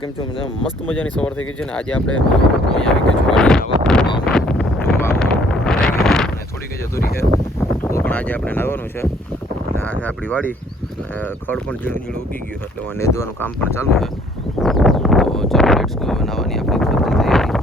કેમ છો? મસ્ત મજાની સવાર થઈ ગઈ છે ને આજે આપણે અહીંયા આવી ગયું છું અને થોડીક જ અધૂરી છે તો પણ આજે આપણે નાહવાનું છે અને આજે આપણી વાડી ખડ પણ ઝીણું ઝીણું ઉગી ગયું એટલે નેદવાનું કામ પણ ચાલુ છે. તો ચાલો લેટ્સ ગો, નાહવાની આપણે તૈયારી ચાલુ.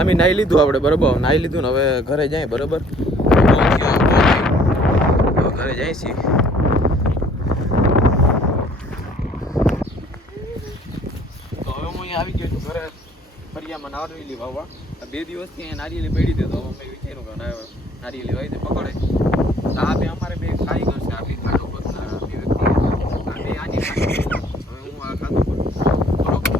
અમે નાઈ લીધું આપણે બરોબર, નાઈ લીધું ને હવે ઘરે જાય બરોબર. ઘરે જાય છીએ. તો હવે હું અહીંયા આવી ગયો છું ઘરે. ફરિયામાં નારિયેલી વાવવા 2 દિવસથી અહીંયા નારિયેલી પડી હતી, તો અમે વિચાર્યું કે નારિયેલી વાવી પકડે. તો આ બે અમારે બે ખાઈ કરશે, આપણી ખાડો પર બે વ્યક્તિ આ બે આની ખાડો. હવે હું આ ખાધો પર બરોબર.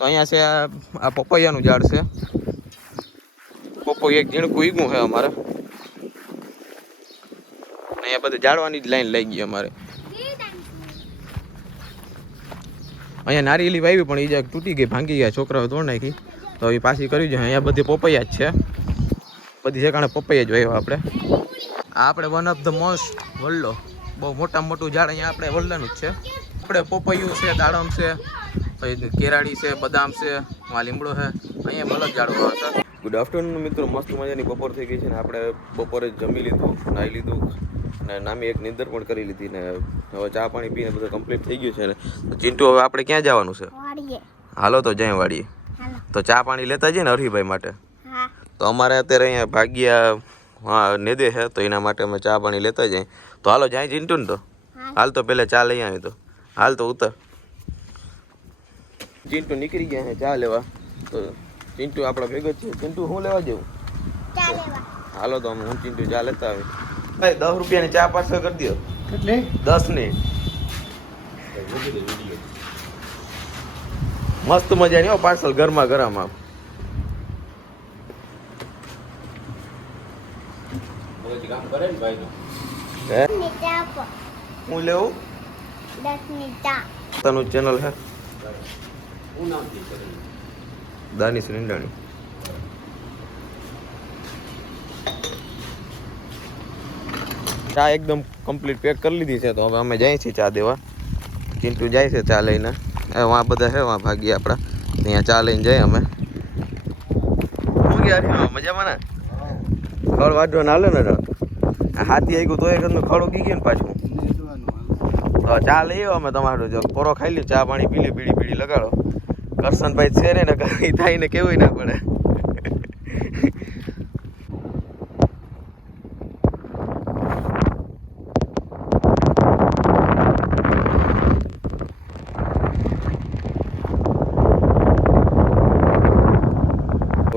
તો અહીંયા છે આ પપૈયાનું ઝાડ છે. પપૈયું એક ઝીણકું ઈગું છે અમારે. અહીંયા બધે ઝાડવાની જ લાઈન લઈ ગઈ અમારે. અહીંયા નારિયેલી વાવી પણ એ જ તૂટી ગઈ, ભાંગી ગયા, છોકરાઓ તોડ નાખી. તો એ પાછી કરી જાય. અહીંયા બધી પપૈયા જ છે, બધી જે કારણે પપૈયા જ વાવ્યા આપણે. આ આપણે વન ઓફ ધ મોસ્ટ વલ્લો, બહુ મોટામાં મોટું ઝાડ અહીંયા આપણે વલ્લાનું જ છે. આપણે પપૈયું છે, દાડમ છે, પછી કેરાડી છે, બદામ છે, આ લીમડો છે. અહીંયા અલગ ઝાડો છે. ગુડ આફ્ટરનૂન મિત્રો, મસ્ત મજાની બપોર થઈ ગઈ છે ને આપણે બપોરે જમી લીધું, નાહી લીધું ને નામી એક નિંદર પણ કરી લીધી ને હવે ચા પાણી પીને બધું કમ્પ્લીટ થઈ ગયું છે ને. તો ચિંટુ હવે આપણે ક્યાં જવાનું છે? હાલો તો જાય વાડીએ. તો ચા પાણી લેતા જઈએ ને હરીભાઈ માટે. તો અમારે અત્યારે અહીંયા ભાગ્યા હા નેદે છે, તો એના માટે અમે ચા પાણી લેતા જઈએ. તો હાલો જાય ચિંટુ ને. તો હાલ તો પહેલાં ચા લઈ આવી. તો હાલ તો ઉતર. ચિંટુ નીકળી ગયા છે ચા લેવા. તો ચિંટુ આપણા ભેગો છે. ચિંટુ શું લેવા જેવું? હાલો તો હું ચિંટુ ચા લેતા આવી. ભાઈ 10 રૂપિયાની ચા પાર્સલ કરી દો. કેટલી? 10 ની. મસ્ત મજાની હો પાર્સલ, ગરમા ગરમ આમ. કામ કરે ને ભાઈ. હું લેવું 10 ની ચા. તનું ચેનલ હે દાનિશ રીંડાણી. ચા એકદમ કમ્પ્લીટ પેક કરી લીધી છે. તો હવે અમે જઈએ છીએ ચા દેવા. ચિંટુ જાય છે ચા લઈને. વાં બધા છે વાં ભાગીએ આપણા, ત્યાં ચા લઈને જઈએ અમે. શું ગયા મજામાં ને? ખડ વાઢવા ના હાલે ને? હાથી આવી ગયું તો એક ખડ ઉગી ગયું ને પાછું. તો ચા લઈ આવ્યો અમે તમારું. જો પોરો ખાઈ લ્યો, ચા પાણી પી લ્યો, બીડી બીડી લગાડો. કરશનભાઈ છે ને કઈ થાય ને કેવું ના પડે.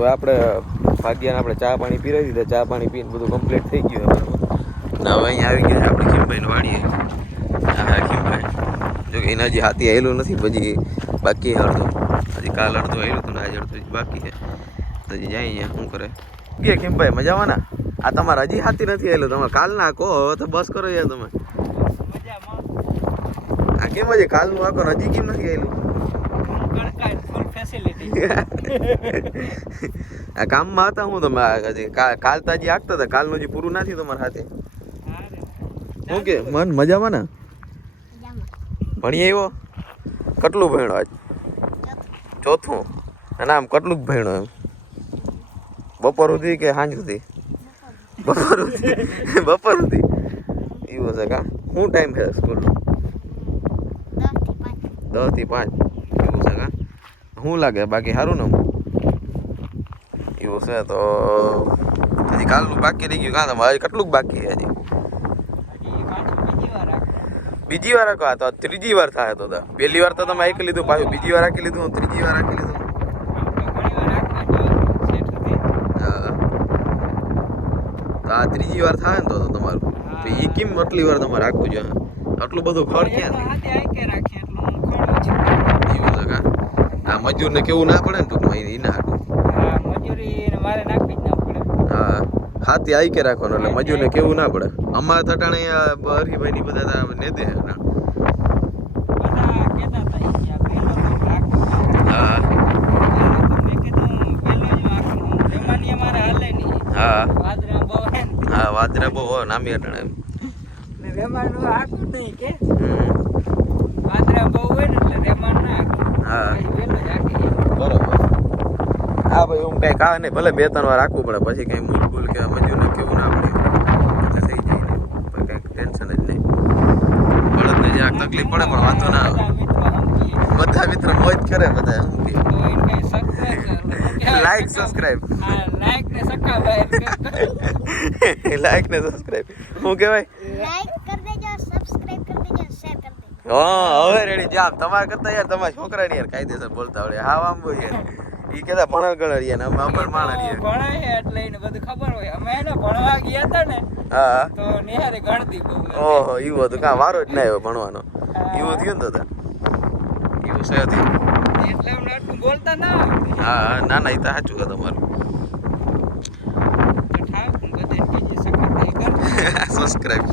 હવે આપણે ભાગ્યાને આપણે ચા પાણી પીરાવી દીધા, ચા પાણી પીને બધું કમ્પ્લીટ થઈ ગયું બરાબર. ને હવે અહીંયા આવી ગયા આપણે ખીમભાઈને વાડીએ. હા ખીમભાઈ જો કે એના હજી હાથી આવેલું નથી, પછી બાકી અડધો, હજી કાલ અડધો આવેલું હતું ને આજે અડધો બાકી છે. તો હજી જાય અહીંયા શું કરે કે ખીમભાઈ મજામાં ના? આ તમારે હજી હાથી નથી આવેલું, તમે કાલ ના કહો હવે તો બસ કરો યાર તમે. આ કેમ હજી કાલનું આખો હજી કેમ નથી આવેલું? આ કામમાં હતા હું તમે હજી કાલ તો હજી આગતા હતા, કાલનું હજી પૂરું નથી તમારા હાથે. શું કે મન મજામાં ને? ભણી આવ્યો? કેટલું ભણ્યો આજ? ચોથું. અને આમ કેટલું ભણ્યો એમ? બપોર સુધી કે સાંજ સુધી? બપોર સુધી. બપોર સુધી એવું છે કા? શું ટાઈમ છે સ્કૂલનો? 10 થી 5 એવું છે કા? શું લાગે બાકી સારું ને? એવું છે તો હજી કાલનું બાકી રહી ગયું. કાં તમારે કેટલું બાકી છે હજી? બીજી વાર રાખો? તો ત્રીજી વાર થાય તો પહેલી વાર તો તમે આખી લીધું, પાછું બીજી વાર રાખી લીધું, ત્રીજી વાર રાખી લીધું. આ ત્રીજી વાર થાય ને તો તમારું તો એ કેમ આટલી વાર તમારે રાખવું જોઈએ? આટલું બધું ખડ ક્યાંથી? એવું છે કા? આ મજૂરને કેવું ના પડે ને ટૂંકમાં એના હાટું. હા હાથી આઈ કે રાખવાનું એટલે મજૂરને કેવું ના પડે. અમારે થટાણે હરીભાઈ ની બધા ને દે. હા હા હા વાદરા બહુ નામી અટાણે એમ. હા બરોબર. હા ભાઈ હું કઈ ખાવા નહીં, ભલે 2-3 વાર રાખવું પડે, પછી કઈ મૂલ ભૂલ કે મજૂરને કેવું ના પડે એટલે થઈ જાય. કઈ ટેન્શન જ નહીં. બળદને જરાક તકલીફ પડે પણ વાંધો ના આવે. બધા મિત્ર મોજ કરે બધા. લાઈક સબસ્ક્રાઇબ લાઈક ને સબસ્ક્રાઇબ શું કહેવાય? લાઈક કરી દેજો, સબસ્ક્રાઇબ કરી દેજો, શેર કરી દેજો. હા હવે રેડી જામ તમારે કરતા યાર તમારા છોકરાની યાર કાયદેસર બોલતા આવડે. હા આમ બોલ યાર ઈ કેતા ભણલ ગણલ યાર અમે અમર માણા યાર ભણાય એટલે એને બધું ખબર હોય. અમે એને ભણવા ગયા હતા ને હા તો નિહારે ગણતી બહુ. ઓહો એવું હતું કા? વારો જ ના આવ્યો ભણવાનો એવું થયું ને તો એવું છે હતું એટલે અમને આટલું બોલતા ના. હા ના ના એ તો સાચું છે તમારું. સબસ્ક્રાઇબ